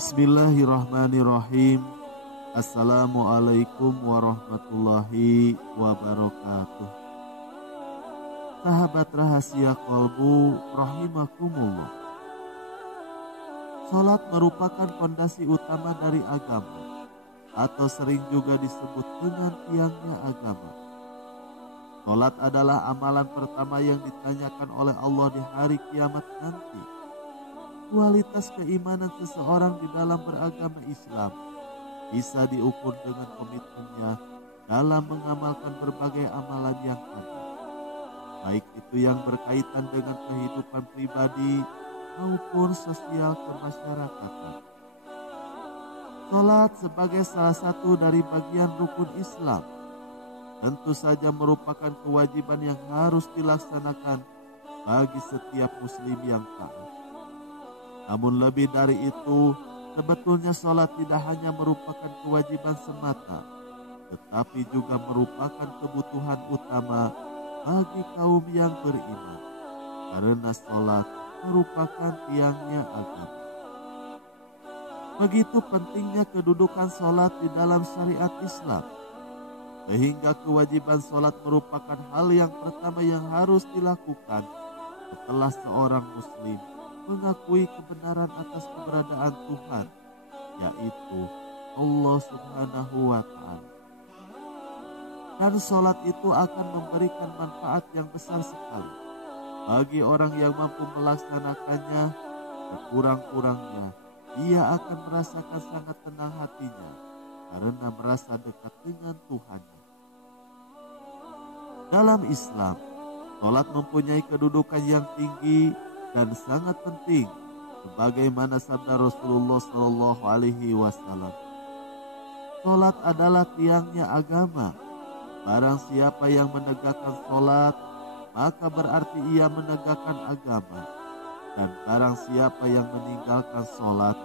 Bismillahirrahmanirrahim. Assalamualaikum warahmatullahi wabarakatuh. Sahabat rahasia kolbu rahimakumullah. Salat merupakan fondasi utama dari agama, atau sering juga disebut dengan tiangnya agama. Salat adalah amalan pertama yang ditanyakan oleh Allah di hari kiamat nanti. Kualitas keimanan seseorang di dalam beragama Islam bisa diukur dengan komitmennya dalam mengamalkan berbagai amalan yang ada, baik itu yang berkaitan dengan kehidupan pribadi maupun sosial kemasyarakatan. Salat sebagai salah satu dari bagian rukun Islam tentu saja merupakan kewajiban yang harus dilaksanakan bagi setiap muslim yang taat. Namun lebih dari itu, sebetulnya salat tidak hanya merupakan kewajiban semata, tetapi juga merupakan kebutuhan utama bagi kaum yang beriman, karena salat merupakan tiangnya agama. Begitu pentingnya kedudukan salat di dalam syariat Islam, sehingga kewajiban salat merupakan hal yang pertama yang harus dilakukan setelah seorang muslim mengakui kebenaran atas keberadaan Tuhan, yaitu Allah Subhanahu wa Ta'ala. Dan salat itu akan memberikan manfaat yang besar sekali bagi orang yang mampu melaksanakannya. Sekurang-kurangnya ia akan merasakan sangat tenang hatinya karena merasa dekat dengan Tuhannya. Dalam Islam, salat mempunyai kedudukan yang tinggi dan sangat penting, sebagaimana sabda Rasulullah Shallallahu Alaihi Wasallam. Salat adalah tiangnya agama. Barang siapa yang menegakkan salat, maka berarti ia menegakkan agama. Dan barang siapa yang meninggalkan salat,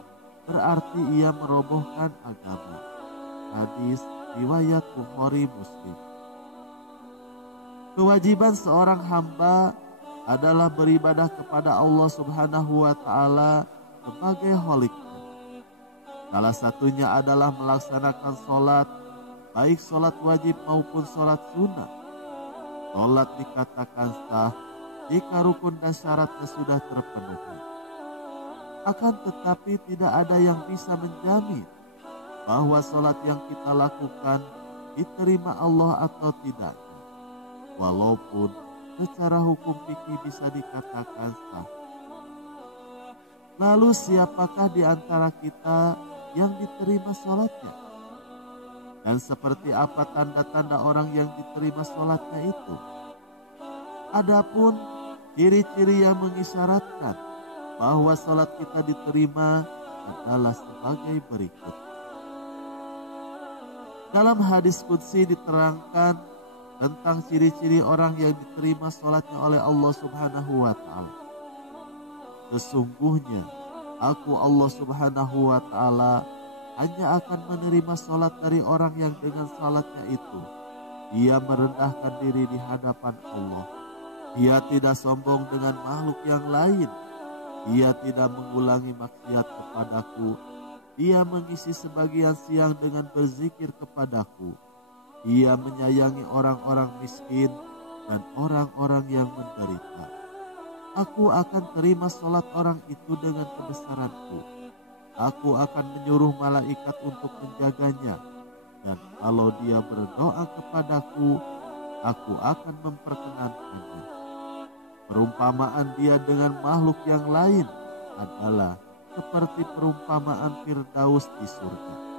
berarti ia merobohkan agama. Hadis riwayat Bukhari Muslim. Kewajiban seorang hamba adalah beribadah kepada Allah Subhanahu wa Ta'ala sebagai Kholiknya. Salah satunya adalah melaksanakan salat, baik salat wajib maupun salat sunnah. Salat dikatakan sah jika rukun dan syaratnya sudah terpenuhi. Akan tetapi tidak ada yang bisa menjamin bahwa salat yang kita lakukan diterima Allah atau tidak. Walaupun secara hukum fikih bisa dikatakan sah. Lalu siapakah di antara kita yang diterima salatnya? Dan seperti apa tanda-tanda orang yang diterima salatnya itu? Adapun ciri-ciri yang mengisyaratkan bahwa salat kita diterima adalah sebagai berikut. Dalam hadis qudsi diterangkan tentang ciri-ciri orang yang diterima salatnya oleh Allah Subhanahu wa Ta'ala. Sesungguhnya aku Allah Subhanahu wa Ta'ala hanya akan menerima salat dari orang yang dengan salatnya itu ia merendahkan diri di hadapan Allah. Ia tidak sombong dengan makhluk yang lain. Ia tidak mengulangi maksiat kepadaku. Ia mengisi sebagian siang dengan berzikir kepadaku. Ia menyayangi orang-orang miskin dan orang-orang yang menderita. Aku akan terima salat orang itu dengan kebesaranku. Aku akan menyuruh malaikat untuk menjaganya. Dan kalau dia berdoa kepadaku, aku akan memperkenankannya. Perumpamaan dia dengan makhluk yang lain adalah seperti perumpamaan Firdaus di surga.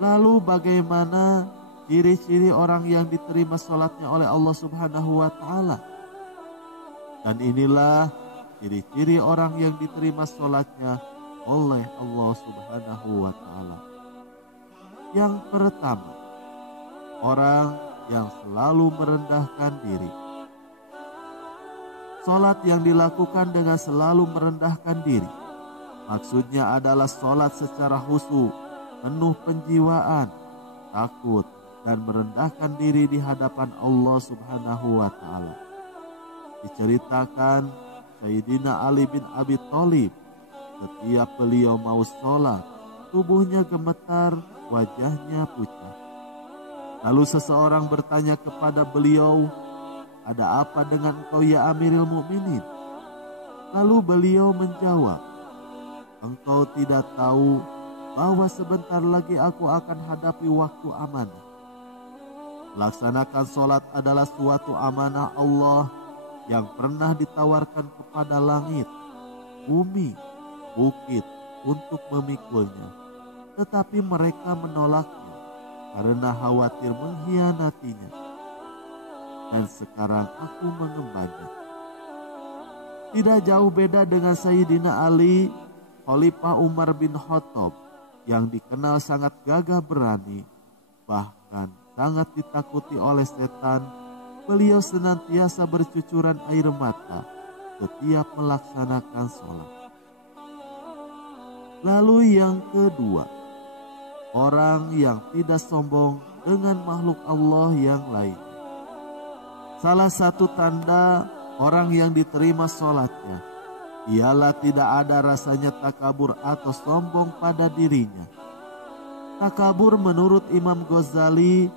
Lalu bagaimana ciri-ciri orang yang diterima salatnya oleh Allah Subhanahu wa Ta'ala? Dan inilah ciri-ciri orang yang diterima salatnya oleh Allah Subhanahu wa Ta'ala. Yang pertama, orang yang selalu merendahkan diri. Salat yang dilakukan dengan selalu merendahkan diri, maksudnya adalah salat secara khusyuk, penuh penjiwaan, takut, dan merendahkan diri di hadapan Allah Subhanahu wa Ta'ala. Diceritakan Sayyidina Ali bin Abi Thalib Setiap beliau mau sholat, tubuhnya gemetar, wajahnya pucat. Lalu seseorang bertanya kepada beliau, "Ada apa dengan engkau ya Amirul Mukminin?" Lalu beliau menjawab, "Engkau tidak tahu bahwa sebentar lagi aku akan hadapi waktu amanah. Laksanakan sholat adalah suatu amanah Allah yang pernah ditawarkan kepada langit, bumi, bukit untuk memikulnya. Tetapi mereka menolaknya karena khawatir mengkhianatinya. Dan sekarang aku mengembannya." Tidak jauh beda dengan Sayyidina Ali, Khalifah Umar bin Khattab yang dikenal sangat gagah berani, bahkan sangat ditakuti oleh setan. Beliau senantiasa bercucuran air mata setiap melaksanakan sholat. Lalu yang kedua, orang yang tidak sombong dengan makhluk Allah yang lain. Salah satu tanda orang yang diterima sholatnya ialah tidak ada rasanya takabur atau sombong pada dirinya. Takabur menurut Imam Ghazali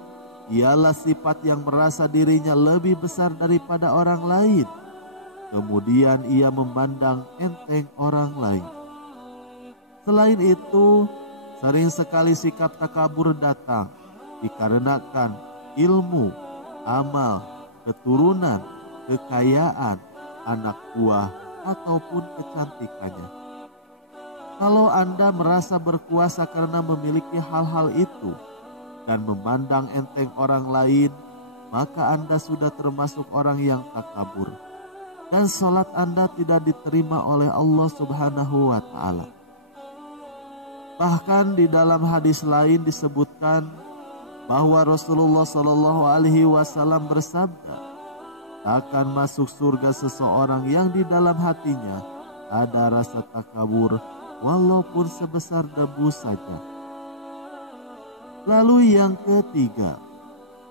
ialah sifat yang merasa dirinya lebih besar daripada orang lain. Kemudian ia memandang enteng orang lain. Selain itu, sering sekali sikap takabur datang dikarenakan ilmu, amal, keturunan, kekayaan, anak buah, ataupun kecantikannya. Kalau Anda merasa berkuasa karena memiliki hal-hal itu dan memandang enteng orang lain, maka Anda sudah termasuk orang yang takabur. Dan sholat Anda tidak diterima oleh Allah Subhanahu wa Ta'ala. Bahkan di dalam hadis lain disebutkan bahwa Rasulullah Shallallahu Alaihi Wasallam bersabda, "Takkan masuk surga seseorang yang di dalam hatinya ada rasa takabur walaupun sebesar debu saja." Lalu yang ketiga,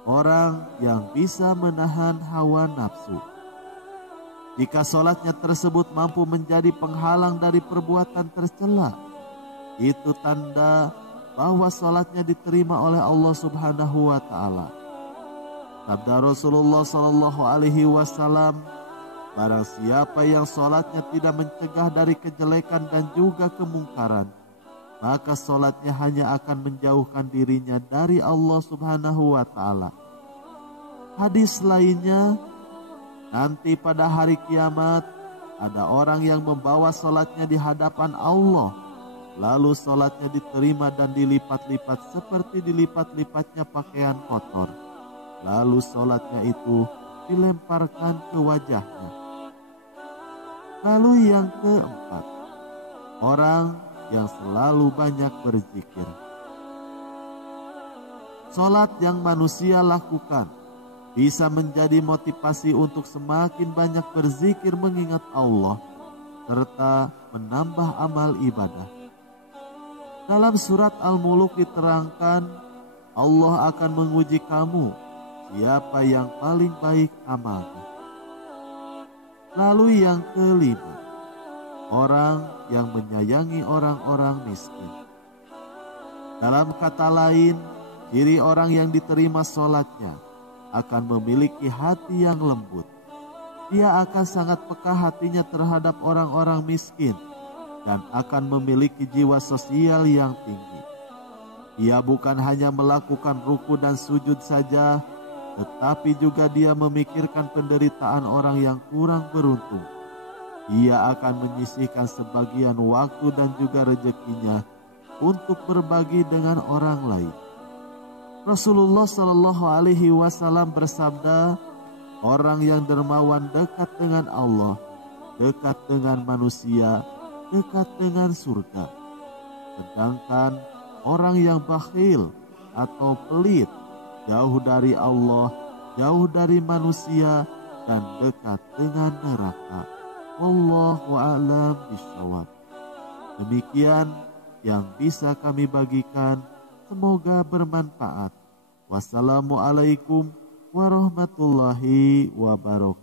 orang yang bisa menahan hawa nafsu. Jika sholatnya tersebut mampu menjadi penghalang dari perbuatan tercela, itu tanda bahwa sholatnya diterima oleh Allah Subhanahu wa Ta'ala. Sabda Rasulullah Sallallahu Alaihi Wasallam, "Barang siapa yang sholatnya tidak mencegah dari kejelekan dan juga kemungkaran, maka sholatnya hanya akan menjauhkan dirinya dari Allah Subhanahu wa Ta'ala." Hadis lainnya, nanti pada hari kiamat ada orang yang membawa sholatnya di hadapan Allah, lalu sholatnya diterima dan dilipat-lipat seperti dilipat-lipatnya pakaian kotor. Lalu sholatnya itu dilemparkan ke wajahnya. Lalu yang keempat, orang yang selalu banyak berzikir. Sholat yang manusia lakukan bisa menjadi motivasi untuk semakin banyak berzikir mengingat Allah, serta menambah amal ibadah. Dalam surat Al-Muluk diterangkan, Allah akan menguji kamu siapa yang paling baik amalnya. Lalu yang kelima, orang yang menyayangi orang-orang miskin. Dalam kata lain, ciri orang yang diterima sholatnya akan memiliki hati yang lembut. Dia akan sangat peka hatinya terhadap orang-orang miskin dan akan memiliki jiwa sosial yang tinggi. Dia bukan hanya melakukan ruku dan sujud saja, tetapi juga dia memikirkan penderitaan orang yang kurang beruntung. Dia akan menyisihkan sebagian waktu dan juga rezekinya untuk berbagi dengan orang lain. Rasulullah Shallallahu Alaihi Wasallam bersabda, "Orang yang dermawan dekat dengan Allah, dekat dengan manusia, dekat dengan surga. Sedangkan orang yang bakhil atau pelit jauh dari Allah, jauh dari manusia, dan dekat dengan neraka." Wallahu a'lam bishawab. Demikian yang bisa kami bagikan, semoga bermanfaat. Wassalamualaikum warahmatullahi wabarakatuh.